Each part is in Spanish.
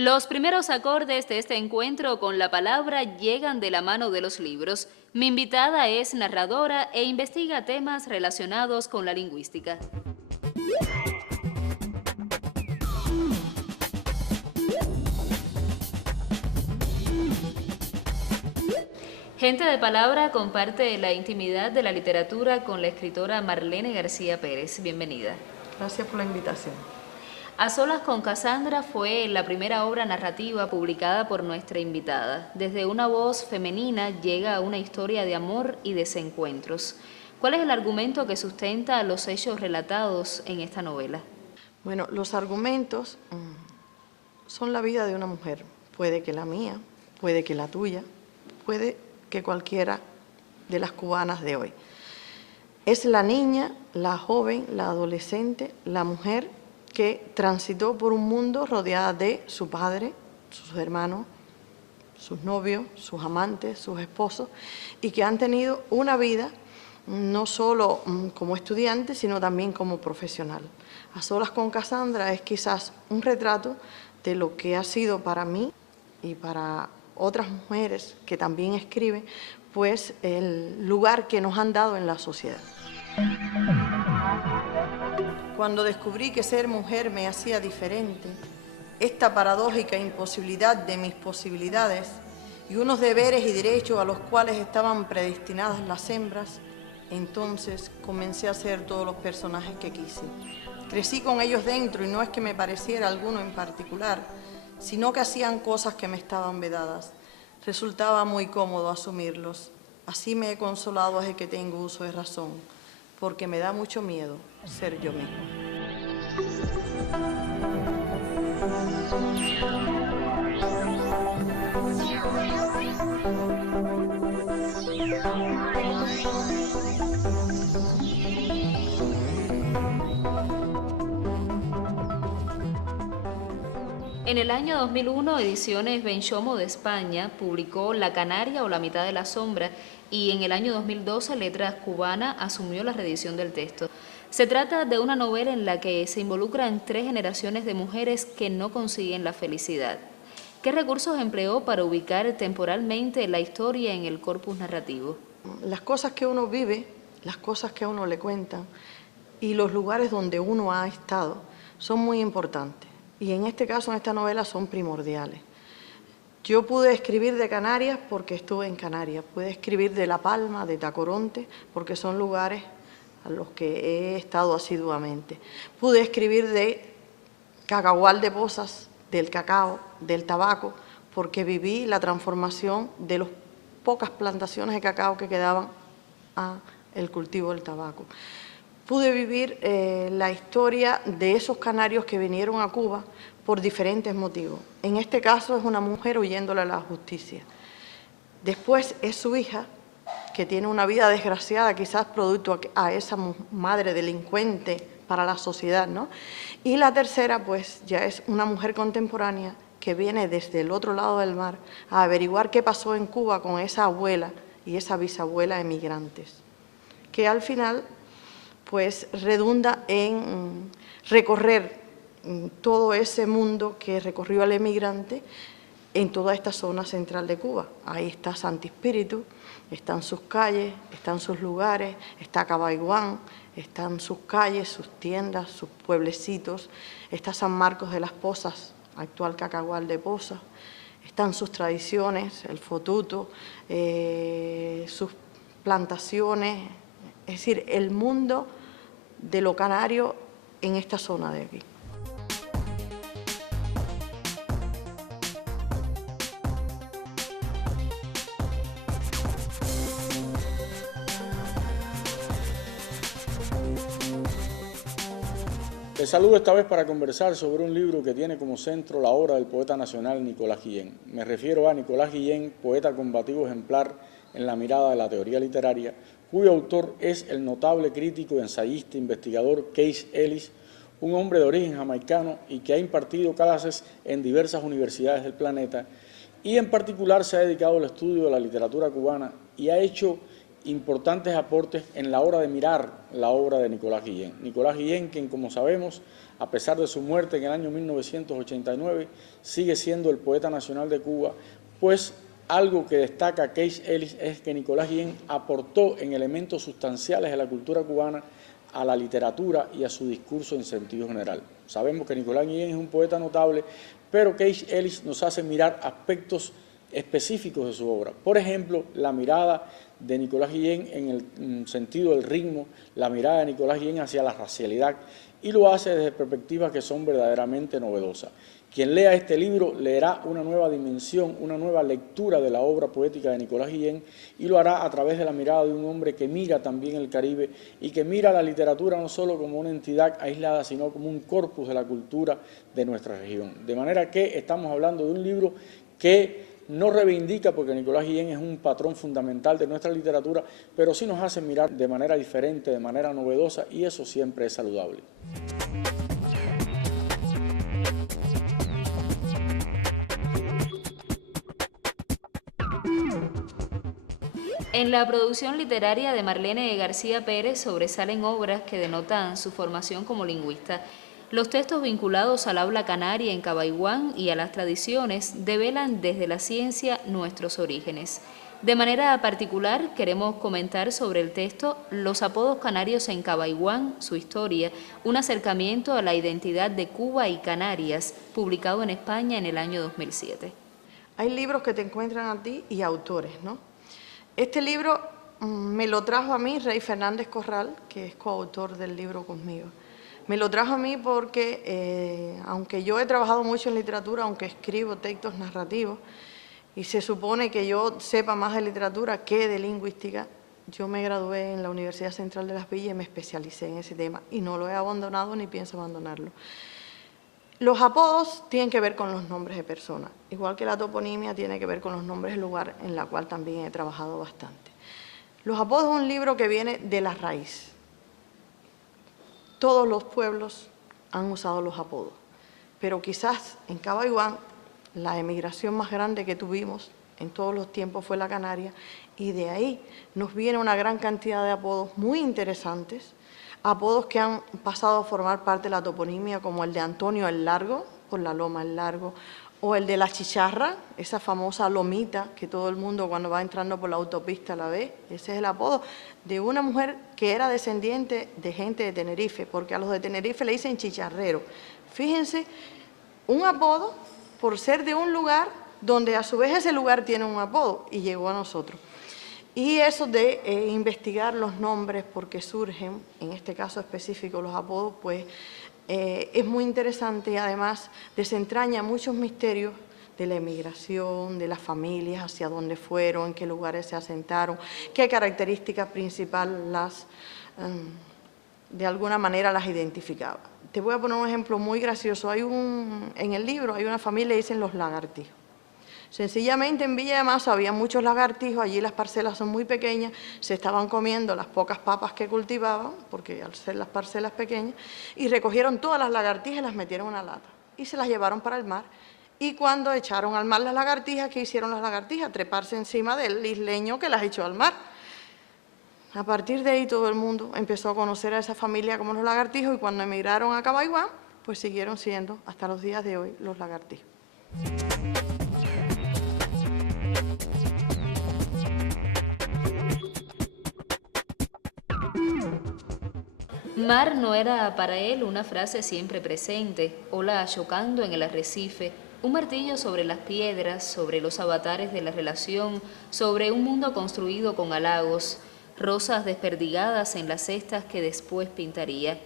Los primeros acordes de este encuentro con la palabra llegan de la mano de los libros. Mi invitada es narradora e investiga temas relacionados con la lingüística. Gente de Palabra comparte la intimidad de la literatura con la escritora Marlene García Pérez. Bienvenida. Gracias por la invitación. A solas con Casandra fue la primera obra narrativa publicada por nuestra invitada. Desde una voz femenina llega una historia de amor y desencuentros. ¿Cuál es el argumento que sustenta los hechos relatados en esta novela? Bueno, los argumentos son la vida de una mujer. Puede que la mía, puede que la tuya, puede que cualquiera de las cubanas de hoy. Es la niña, la joven, la adolescente, la mujer que transitó por un mundo rodeada de su padre, sus hermanos, sus novios, sus amantes, sus esposos, y que han tenido una vida no solo como estudiante, sino también como profesional. A solas con Casandra es quizás un retrato de lo que ha sido para mí y para otras mujeres que también escriben, pues el lugar que nos han dado en la sociedad. Cuando descubrí que ser mujer me hacía diferente, esta paradójica imposibilidad de mis posibilidades y unos deberes y derechos a los cuales estaban predestinadas las hembras, entonces comencé a hacer todos los personajes que quise. Crecí con ellos dentro y no es que me pareciera alguno en particular, sino que hacían cosas que me estaban vedadas. Resultaba muy cómodo asumirlos. Así me he consolado desde que tengo uso de razón, porque me da mucho miedo ser yo misma. En el año 2001, Ediciones Benchomo de España publicó La Canaria o La mitad de la sombra y en el año 2012 Letras Cubana asumió la reedición del texto. Se trata de una novela en la que se involucran 3 generaciones de mujeres que no consiguen la felicidad. ¿Qué recursos empleó para ubicar temporalmente la historia en el corpus narrativo? Las cosas que uno vive, las cosas que a uno le cuentan y los lugares donde uno ha estado son muy importantes. Y en este caso, en esta novela, son primordiales. Yo pude escribir de Canarias porque estuve en Canarias, pude escribir de La Palma, de Tacoronte, porque son lugares a los que he estado asiduamente. Pude escribir de Cacagual de Pozas, del cacao, del tabaco, porque viví la transformación de las pocas plantaciones de cacao que quedaban al cultivo del tabaco. Pude vivir la historia de esos canarios que vinieron a Cuba por diferentes motivos. En este caso es una mujer huyéndole a la justicia. Después es su hija, que tiene una vida desgraciada, quizás producto a esa madre delincuente para la sociedad, ¿no? Y la tercera, pues, ya es una mujer contemporánea que viene desde el otro lado del mar a averiguar qué pasó en Cuba con esa abuela y esa bisabuela emigrantes, que al final pues redunda en recorrer todo ese mundo que recorrió el emigrante en toda esta zona central de Cuba. Ahí está Santi Espíritu, están sus calles, están sus lugares, está Cabaiguán, están sus calles, sus tiendas, sus pueblecitos, está San Marcos de las Pozas, actual Cacagual de Pozas, están sus tradiciones, el fotuto, sus plantaciones, es decir, el mundo de lo canario en esta zona de aquí. Te saludo esta vez para conversar sobre un libro que tiene como centro la obra del poeta nacional Nicolás Guillén. Me refiero a Nicolás Guillén, poeta combativo ejemplar en la mirada de la teoría literaria, cuyo autor es el notable crítico, ensayista, investigador Keith Ellis, un hombre de origen jamaicano y que ha impartido clases en diversas universidades del planeta y en particular se ha dedicado al estudio de la literatura cubana y ha hecho importantes aportes en la hora de mirar la obra de Nicolás Guillén. Nicolás Guillén, quien como sabemos a pesar de su muerte en el año 1989, sigue siendo el poeta nacional de Cuba, pues algo que destaca Keith Ellis es que Nicolás Guillén aportó en elementos sustanciales de la cultura cubana a la literatura y a su discurso en sentido general. Sabemos que Nicolás Guillén es un poeta notable, pero Keith Ellis nos hace mirar aspectos específicos de su obra. Por ejemplo, la mirada de Nicolás Guillén en el sentido del ritmo, la mirada de Nicolás Guillén hacia la racialidad, y lo hace desde perspectivas que son verdaderamente novedosas. Quien lea este libro leerá una nueva dimensión, una nueva lectura de la obra poética de Nicolás Guillén, y lo hará a través de la mirada de un hombre que mira también el Caribe y que mira la literatura no solo como una entidad aislada, sino como un corpus de la cultura de nuestra región. De manera que estamos hablando de un libro que no reivindica, porque Nicolás Guillén es un patrón fundamental de nuestra literatura, pero sí nos hace mirar de manera diferente, de manera novedosa, y eso siempre es saludable. En la producción literaria de Marlene García Pérez sobresalen obras que denotan su formación como lingüista. Los textos vinculados al habla canaria en Cabaiguán y a las tradiciones develan desde la ciencia nuestros orígenes. De manera particular, queremos comentar sobre el texto Los apodos canarios en Cabaiguán, su historia, un acercamiento a la identidad de Cuba y Canarias, publicado en España en el año 2007. Hay libros que te encuentran a ti y autores, ¿no? Este libro me lo trajo a mí Rey Fernández Corral, que es coautor del libro conmigo. Me lo trajo a mí porque, aunque yo he trabajado mucho en literatura, aunque escribo textos narrativos, y se supone que yo sepa más de literatura que de lingüística, yo me gradué en la Universidad Central de Las Villas y me especialicé en ese tema, y no lo he abandonado ni pienso abandonarlo. Los apodos tienen que ver con los nombres de personas, igual que la toponimia tiene que ver con los nombres del lugar, en la cual también he trabajado bastante. Los apodos es un libro que viene de la raíz. Todos los pueblos han usado los apodos, pero quizás en Cabaiguán la emigración más grande que tuvimos en todos los tiempos fue la canaria, y de ahí nos viene una gran cantidad de apodos muy interesantes, apodos que han pasado a formar parte de la toponimia, como el de Antonio el Largo, por la loma el Largo, o el de la Chicharra, esa famosa lomita que todo el mundo cuando va entrando por la autopista la ve. Ese es el apodo de una mujer que era descendiente de gente de Tenerife, porque a los de Tenerife le dicen chicharrero. Fíjense, un apodo por ser de un lugar donde a su vez ese lugar tiene un apodo, y llegó a nosotros. Y eso de investigar los nombres porque surgen, en este caso específico los apodos, pues es muy interesante, y además desentraña muchos misterios de la emigración, de las familias, hacia dónde fueron, en qué lugares se asentaron, qué características principales de alguna manera las identificaba. Te voy a poner un ejemplo muy gracioso. En el libro hay una familia que dicen los lagartijos. Sencillamente en Villa de Mazo había muchos lagartijos, allí las parcelas son muy pequeñas, se estaban comiendo las pocas papas que cultivaban, porque al ser las parcelas pequeñas, y recogieron todas las lagartijas y las metieron en una lata y se las llevaron para el mar. Y cuando echaron al mar las lagartijas, ¿qué hicieron las lagartijas? Treparse encima del isleño que las echó al mar. A partir de ahí todo el mundo empezó a conocer a esa familia como los lagartijos, y cuando emigraron a Cabaiguán, pues siguieron siendo hasta los días de hoy los lagartijos. Mar no era para él una frase siempre presente, ola chocando en el arrecife, un martillo sobre las piedras, sobre los avatares de la relación, sobre un mundo construido con halagos, rosas desperdigadas en las cestas que después pintaría.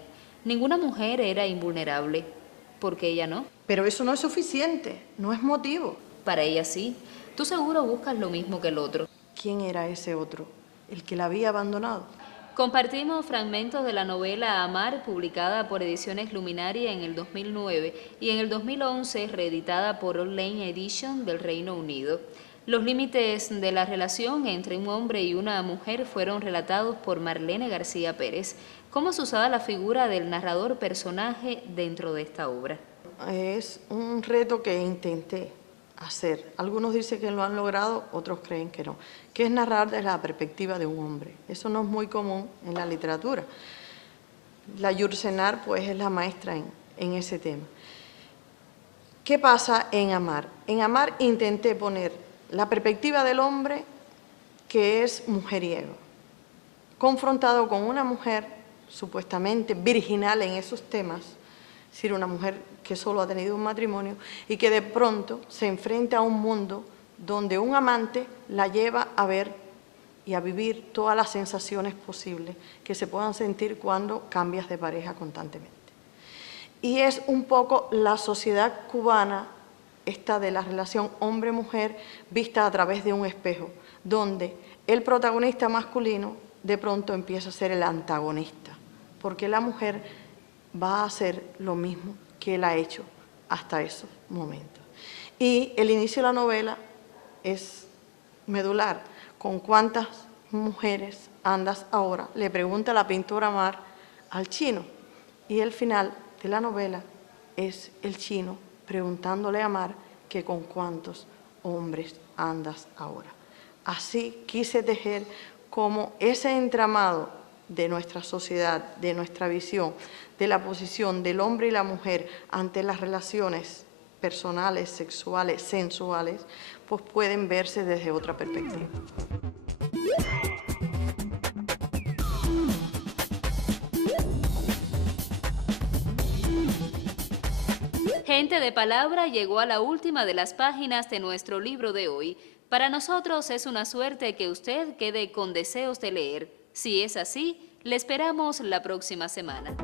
Ninguna mujer era invulnerable, porque ella no. Pero eso no es suficiente, no es motivo. Para ella sí. Tú seguro buscas lo mismo que el otro. ¿Quién era ese otro? ¿El que la había abandonado? Compartimos fragmentos de la novela Amar, publicada por Ediciones Luminaria en el 2009 y en el 2011 reeditada por Online Edition del Reino Unido. Los límites de la relación entre un hombre y una mujer fueron relatados por Marlene García Pérez. ¿Cómo es usada la figura del narrador personaje dentro de esta obra? Es un reto que intenté hacer. Algunos dicen que lo han logrado, otros creen que no. Que es narrar desde la perspectiva de un hombre. Eso no es muy común en la literatura. La Yursenar, pues, es la maestra en ese tema. ¿Qué pasa en Amar? En Amar intenté poner la perspectiva del hombre que es mujeriego, confrontado con una mujer supuestamente virginal en esos temas, es decir, una mujer que solo ha tenido un matrimonio y que de pronto se enfrenta a un mundo donde un amante la lleva a ver y a vivir todas las sensaciones posibles que se puedan sentir cuando cambias de pareja constantemente. Y es un poco la sociedad cubana, esta de la relación hombre-mujer, vista a través de un espejo, donde el protagonista masculino de pronto empieza a ser el antagonista, porque la mujer va a hacer lo mismo que él ha hecho hasta esos momentos. Y el inicio de la novela es medular. ¿Con cuántas mujeres andas ahora? Le pregunta la pintora Amar al chino. Y el final de la novela es el chino preguntándole a Amar que con cuántos hombres andas ahora. Así quise tejer como ese entramado de nuestra sociedad, de nuestra visión, de la posición del hombre y la mujer ante las relaciones personales, sexuales, sensuales, pues pueden verse desde otra perspectiva. Gente de Palabra llegó a la última de las páginas de nuestro libro de hoy. Para nosotros es una suerte que usted quede con deseos de leer. Si es así, le esperamos la próxima semana.